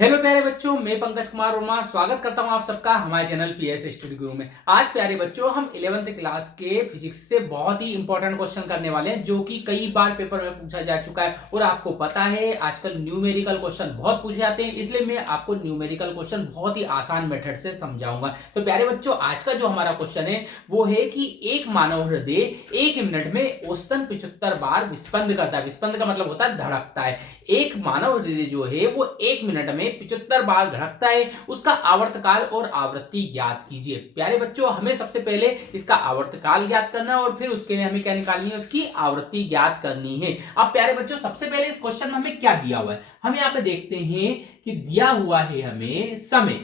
Hello प्यारे बच्चों, मैं पंकज कुमार वर्मा स्वागत करता हूं आप सबका हमारे चैनल पीएस स्टडी गुरु में। आज प्यारे बच्चों हम 11th क्लास के फिजिक्स से बहुत ही इंपॉर्टेंट क्वेश्चन करने वाले हैं, जो कि कई बार पेपर में पूछा जा चुका है। और आपको पता है आजकल न्यूमेरिकल क्वेश्चन बहुत पूछे जाते हैं, इसलिए मैं आपको न्यूमेरिकल क्वेश्चन बहुत ही आसान मेथड से समझाऊंगा। तो प्यारे बच्चों, आज का जो हमारा क्वेश्चन है वो है कि एक मानव हृदय 1 मिनट में औसतन 75 बार विस्पंद करता है। विस्पंद का मतलब होता है धड़कता है। एक मानव हृदय जो है वो 1 मिनट में 75 बार धड़कता है। उसका आवर्तकाल और आवृत्ति ज्ञात कीजिए। प्यारे बच्चों, हमें सबसे पहले इसका आवर्तकाल ज्ञात करना है और फिर उसके लिए हमें क्या निकालनी है, उसकी आवृत्ति ज्ञात करनी है। अब प्यारे बच्चों, सबसे पहले इस क्वेश्चन में हमें क्या दिया हुआ है, हम यहाँ पे देखते हैं कि दिया हुआ है हमें समय।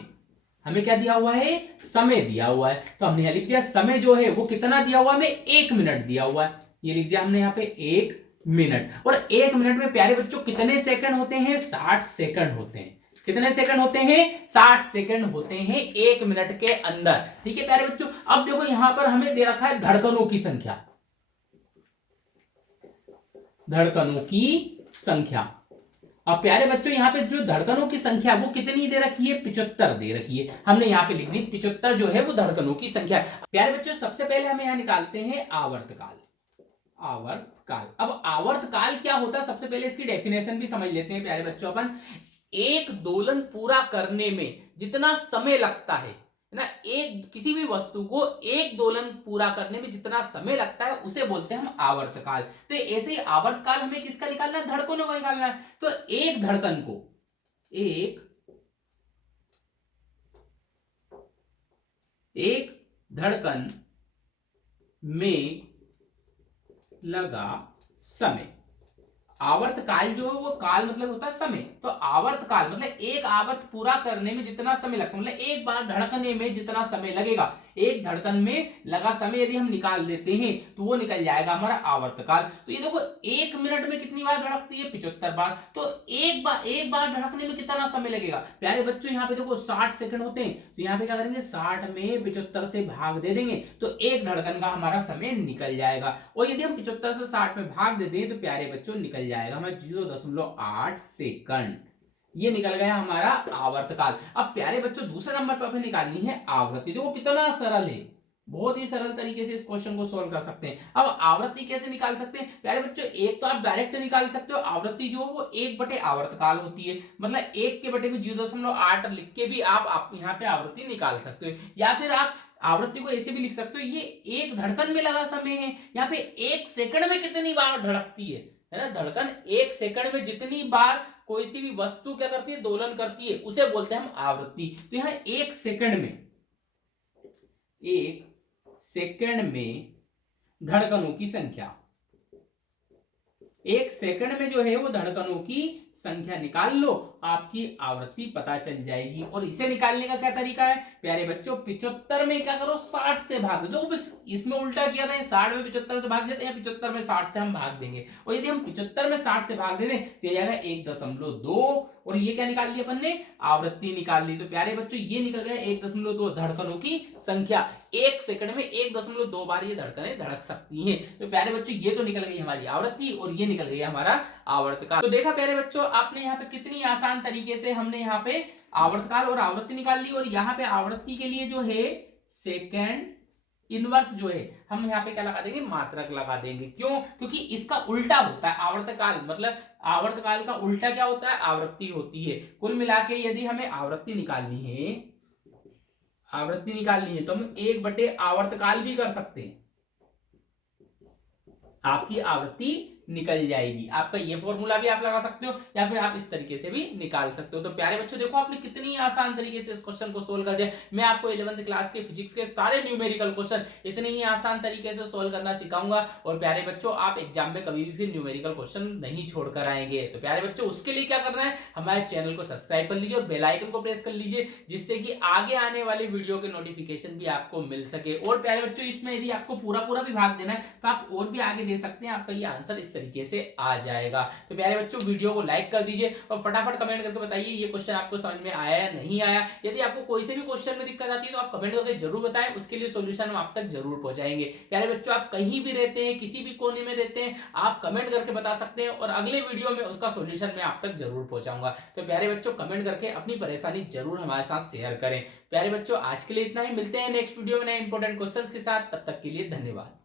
हमें क्या दिया हुआ है, समय दिया हुआ है। तो हमने यहां लिख दिया समय जो है वो कितना दिया हुआ है, हमें 1 मिनट दिया हुआ है। ये लिख दिया हमने यहाँ पे 1 मिनट। और 1 मिनट में प्यारे बच्चों कितने सेकंड होते हैं, 60 सेकंड होते हैं। कितने सेकंड होते हैं, 60 सेकंड होते हैं 1 मिनट के अंदर। ठीक है प्यारे बच्चों, अब देखो यहां पर हमें दे रखा है धड़कनों की संख्या। धड़कनों की संख्या। अब प्यारे बच्चों, यहाँ पे जो धड़कनों की संख्या वो कितनी दे रखी है, 75 दे रखी है। हमने यहाँ पे लिख दी 75 जो है वो धड़कनों की संख्या। प्यारे बच्चों, सबसे पहले हमें यहाँ निकालते हैं आवर्तकाल। आवर्तकाल, अब आवर्तकाल क्या होता है, सबसे पहले इसकी डेफिनेशन भी समझ लेते हैं प्यारे बच्चों अपन। एक दोलन पूरा करने में जितना समय लगता है ना, एक किसी भी वस्तु को एक दोलन पूरा करने में जितना समय लगता है उसे बोलते हैं हम आवर्तकाल। तो ऐसे ही आवर्तकाल हमें किसका निकालना है, धड़कनों का निकालना है। तो एक धड़कन को, एक धड़कन में लगा समय। आवर्तकाल जो है वो काल मतलब होता है समय, तो आवर्तकाल मतलब एक आवर्त पूरा करने में जितना समय लगता है, मतलब एक बार धड़कने में जितना समय लगेगा, एक धड़कन में लगा समय यदि हम निकाल देते हैं तो वो निकल जाएगा हमारा आवर्तकाल। तो ये देखो 1 मिनट में कितनी बार धड़कती है, 75 बार। तो एक बार धड़कने में कितना समय लगेगा प्यारे बच्चों, यहाँ पे देखो 60 सेकंड होते हैं। तो यहाँ पे क्या करेंगे, 60 में 75 से भाग दे देंगे तो एक धड़कन का हमारा समय निकल जाएगा। और यदि हम 75 से 60 में भाग दे दें तो प्यारे बच्चों निकल जाएगा हमारा 0.8 सेकंड। ये निकल गया हमारा आवर्तकाल। अब प्यारे बच्चों, दूसरे नंबर पर हमें निकालनी है आवृत्ति। देखो कितना सरल है, बहुत ही सरल तरीके से इस क्वेश्चन को सोल्व कर सकते हैं। अब आवृत्ति कैसे निकाल सकते हैं प्यारे बच्चों, एक तो आप डायरेक्ट निकाल सकते हो। आवृत्ति जो वो 1/, आवर्तकाल होती है, मतलब 1 के बटे में 0.8 लिख के भी आप यहाँ पे आवृत्ति निकाल सकते हो। या फिर आप आवृत्ति को ऐसे भी लिख सकते हो, ये एक धड़कन में लगा समय है। यहाँ पे 1 सेकंड में कितनी बार धड़कती है ना, धड़कन 1 सेकंड में जितनी बार कोई सी भी वस्तु क्या करती है, दोलन करती है, उसे बोलते हैं हम आवृत्ति। तो यहाँ 1 सेकंड में, 1 सेकंड में धड़कनों की संख्या, 1 सेकंड में जो है वो धड़कनों की संख्या निकाल लो, आपकी आवृत्ति पता चल जाएगी। और इसे निकालने का क्या तरीका है प्यारे बच्चों, 75 में क्या करो, 60 से भाग दो। देखो इसमें उल्टा किया था, 60 में 75 से भाग देते हैं, 75 में 60 से हम भाग देंगे। और यदि हम 75 में 60 से भाग दे दें तो ये आएगा 1.2। और ये क्या निकाल लिया अपन ने, आवृत्ति निकाल ली। तो प्यारे बच्चों ये निकल गया 1.2 धड़कनों की संख्या। 1 सेकंड में 1.2 बार ये धड़कनें धड़क सकती हैं। तो प्यारे बच्चों ये तो निकल गई हमारी आवृत्ति और ये निकल गई हमारा आवर्तकाल। तो देखा प्यारे बच्चों, आपने यहाँ पे कितनी आसान तरीके से हमने यहाँ पे आवर्तकाल और आवृत्ति निकाल ली। और यहाँ पे आवृत्ति के लिए जो है सेकेंड इनवर्स जो है हम यहाँ पे क्या लगा देंगे, मात्रक लगा देंगे। क्यों, क्योंकि इसका उल्टा होता है आवर्तकाल, मतलब आवर्तकाल का उल्टा क्या होता है, आवृत्ति होती है। कुल मिला के यदि हमें आवृत्ति निकालनी है, आवृत्ति निकालनी है तो हम 1/, आवर्तकाल भी कर सकते हैं, आपकी आवृत्ति निकल जाएगी। आपका ये फॉर्मूला भी आप लगा सकते हो या फिर आप इस तरीके से भी निकाल सकते हो। तो प्यारे बच्चों देखो आपने कितनी आसान तरीके से इस क्वेश्चन को सोल्व कर दिया। मैं आपको 11th क्लास के फिजिक्स के सारे न्यूमेरिकल क्वेश्चन इतने ही आसान तरीके से सोल्व करना सिखाऊंगा। और प्यारे बच्चों, आप एग्जाम में कभी भी न्यूमेरिकल क्वेश्चन नहीं छोड़कर आएंगे। तो प्यारे बच्चों, उसके लिए क्या करना है, हमारे चैनल को सब्सक्राइब कर लीजिए और बेल आइकन को प्रेस कर लीजिए, जिससे कि आगे आने वाली वीडियो के नोटिफिकेशन भी आपको मिल सके। और प्यारे बच्चों, इसमें यदि आपको पूरा भी भाग देना है तो आप और भी आगे दे सकते हैं, आपका ये आंसर इस तरीके से आ जाएगा। तो प्यारे बच्चों वीडियो को लाइक कर दीजिए और फटाफट कमेंट करके बताइए ये क्वेश्चन आपको समझ में आया या नहीं आया। यदि आपको कोई से भी क्वेश्चन में दिक्कत आती है तो आप कमेंट करके जरूर बताएं, उसके लिए सॉल्यूशन हम आप तक जरूर पहुंचाएंगे। प्यारे बच्चों आप कहीं भी रहते हैं, किसी भी कोने में रहते हैं, आप कमेंट करके बता सकते हैं और अगले वीडियो में उसका सॉल्यूशन मैं आप तक जरूर पहुंचाऊंगा। तो प्यारे बच्चों कमेंट करके अपनी परेशानी जरूर हमारे साथ शेयर करें। प्यारे बच्चों आज के लिए इतना ही, मिलते हैं नेक्स्ट वीडियो में नए इंपॉर्टेंट क्वेश्चंस के साथ, तब तक के लिए धन्यवाद।